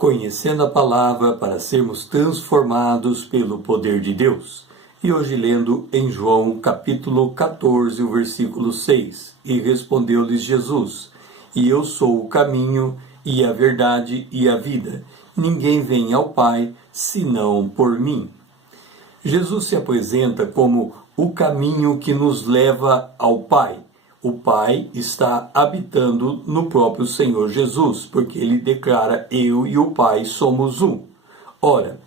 conhecendo a palavra para sermos transformados pelo poder de Deus. E hoje lendo em João capítulo 14, o versículo 6. E respondeu-lhes Jesus: E eu sou o caminho, e a verdade, e a vida. Ninguém vem ao Pai, senão por mim. Jesus se apresenta como o caminho que nos leva ao Pai. O Pai está habitando no próprio Senhor Jesus, porque ele declara: eu e o Pai somos um. Ora,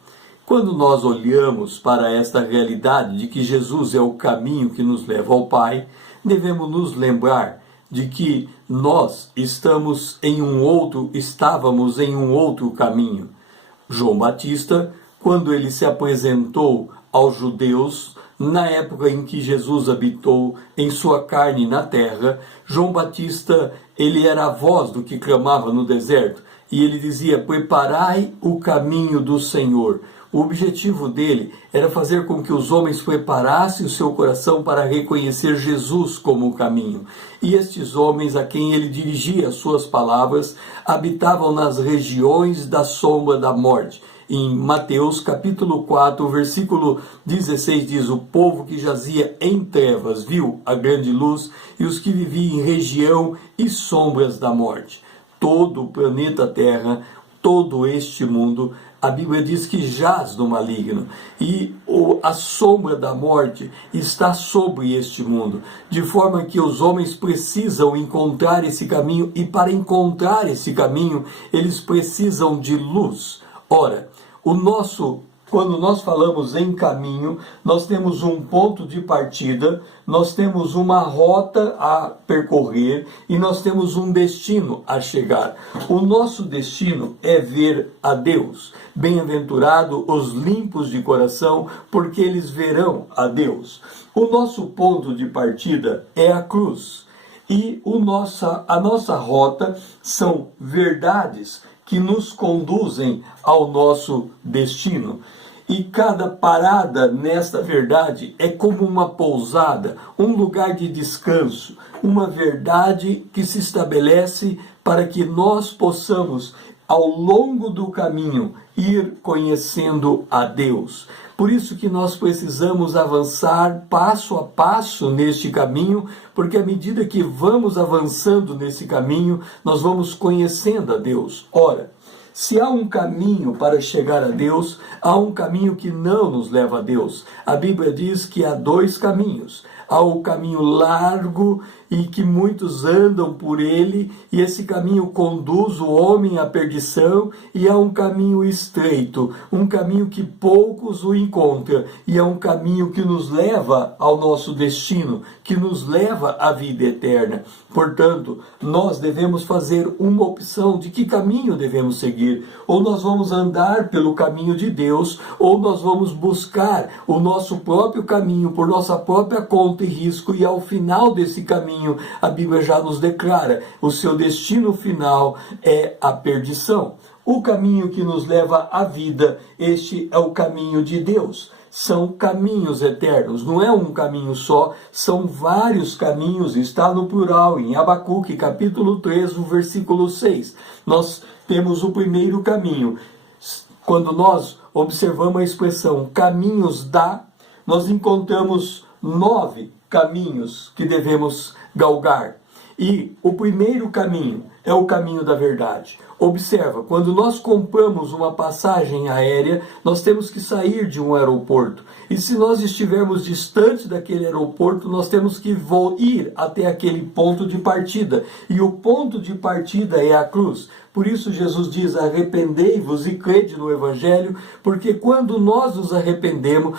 quando nós olhamos para esta realidade de que Jesus é o caminho que nos leva ao Pai, devemos nos lembrar de que nós estávamos em um outro caminho. João Batista, quando ele se apresentou aos judeus, na época em que Jesus habitou em sua carne na terra, João Batista, ele era a voz do que clamava no deserto, e ele dizia: preparai o caminho do Senhor. O objetivo dele era fazer com que os homens preparassem o seu coração para reconhecer Jesus como o caminho. E estes homens a quem ele dirigia as suas palavras habitavam nas regiões da sombra da morte. Em Mateus capítulo 4, versículo 16 diz: o povo que jazia em trevas viu a grande luz, e os que viviam em região e sombras da morte. Todo o planeta Terra, todo este mundo, a Bíblia diz que jaz no maligno, e a sombra da morte está sobre este mundo, de forma que os homens precisam encontrar esse caminho, e para encontrar esse caminho, eles precisam de luz. Ora, quando nós falamos em caminho, nós temos um ponto de partida, nós temos uma rota a percorrer e nós temos um destino a chegar. O nosso destino é ver a Deus. Bem-aventurado os limpos de coração, porque eles verão a Deus. O nosso ponto de partida é a cruz. E a nossa rota são verdades que nos conduzem ao nosso destino. E cada parada nesta verdade é como uma pousada, um lugar de descanso, uma verdade que se estabelece para que nós possamos, ao longo do caminho, ir conhecendo a Deus. Por isso que nós precisamos avançar passo a passo neste caminho, porque à medida que vamos avançando nesse caminho, nós vamos conhecendo a Deus. Ora, se há um caminho para chegar a Deus, há um caminho que não nos leva a Deus. A Bíblia diz que há dois caminhos. Há o caminho largo e que muitos andam por ele, e esse caminho conduz o homem à perdição, e há um caminho estreito, um caminho que poucos o encontram, e é um caminho que nos leva ao nosso destino, que nos leva à vida eterna. Portanto, nós devemos fazer uma opção de que caminho devemos seguir. Ou nós vamos andar pelo caminho de Deus, ou nós vamos buscar o nosso próprio caminho por nossa própria conta e risco, e ao final desse caminho, a Bíblia já nos declara: o seu destino final é a perdição. O caminho que nos leva à vida, este é o caminho de Deus. São caminhos eternos, não é um caminho só, são vários caminhos, está no plural, em Abacuque, capítulo 3, o versículo 6. Nós temos o primeiro caminho. Quando nós observamos a expressão caminhos nós encontramos 9 caminhos que devemos galgar. E o primeiro caminho é o caminho da verdade. Observa, quando nós compramos uma passagem aérea, nós temos que sair de um aeroporto. E se nós estivermos distante daquele aeroporto, nós temos que ir até aquele ponto de partida. E o ponto de partida é a cruz. Por isso Jesus diz: arrependei-vos e crede no Evangelho, porque quando nós nos arrependemos,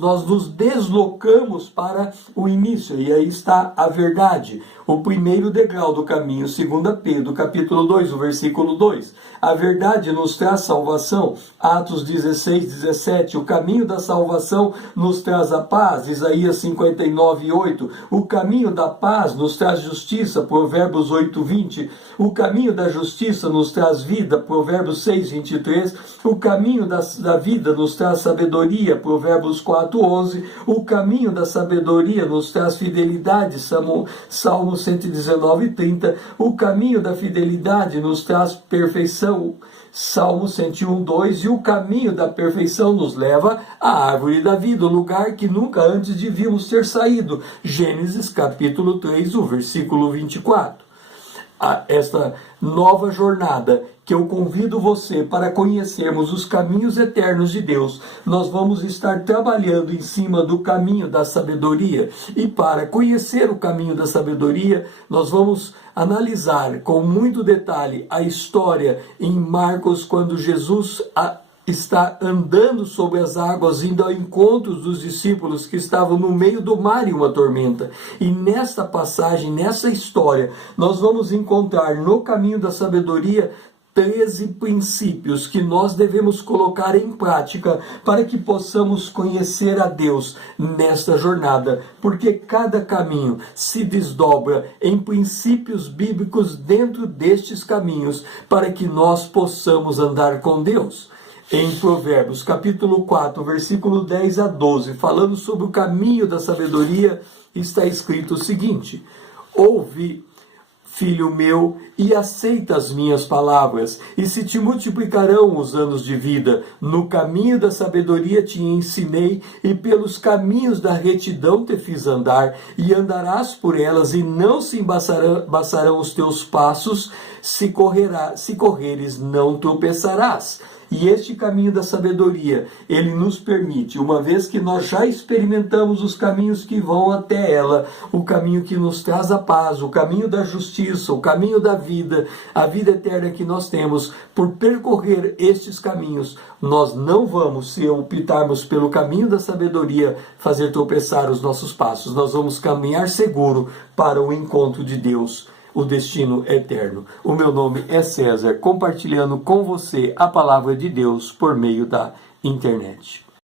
nós nos deslocamos para o início. E aí está a verdade. O primeiro degrau do caminho, 2 Pedro, capítulo 2, o versículo 2. A verdade nos traz salvação. Atos 16, 17. O caminho da salvação nos traz a paz. Isaías 59, 8. O caminho da paz nos traz justiça. Provérbios 8, 20. O caminho da justiça nos traz vida. Provérbios 6, 23. O caminho da vida nos traz sabedoria. Provérbios 4, 11. O caminho da sabedoria nos traz fidelidade. Salmos Salmo 119:30, o caminho da fidelidade nos traz perfeição. Salmo 101:2, e o caminho da perfeição nos leva à árvore da vida, o lugar que nunca antes devíamos ter saído. Gênesis capítulo 3, o versículo 24. Esta nova jornada que eu convido você para conhecermos os caminhos eternos de Deus, nós vamos estar trabalhando em cima do caminho da sabedoria. E para conhecer o caminho da sabedoria, nós vamos analisar com muito detalhe a história em Marcos, quando Jesus está andando sobre as águas, indo ao encontro dos discípulos que estavam no meio do mar em uma tormenta. E nessa passagem, nessa história, nós vamos encontrar no caminho da sabedoria 13 princípios que nós devemos colocar em prática para que possamos conhecer a Deus nesta jornada, porque cada caminho se desdobra em princípios bíblicos dentro destes caminhos para que nós possamos andar com Deus. Em Provérbios, capítulo 4, versículo 10 a 12, falando sobre o caminho da sabedoria, está escrito o seguinte: ouve, filho meu, e aceita as minhas palavras, e se te multiplicarão os anos de vida. No caminho da sabedoria te ensinei, e pelos caminhos da retidão te fiz andar, e andarás por elas, e não se embaçarão os teus passos, se correres não tropeçarás. E este caminho da sabedoria, ele nos permite, uma vez que nós já experimentamos os caminhos que vão até ela, o caminho que nos traz a paz, o caminho da justiça, o caminho da vida, a vida eterna que nós temos, por percorrer estes caminhos, nós não vamos, se optarmos pelo caminho da sabedoria, fazer tropeçar os nossos passos. Nós vamos caminhar seguro para o encontro de Deus, o destino eterno. O meu nome é César, compartilhando com você a palavra de Deus por meio da internet.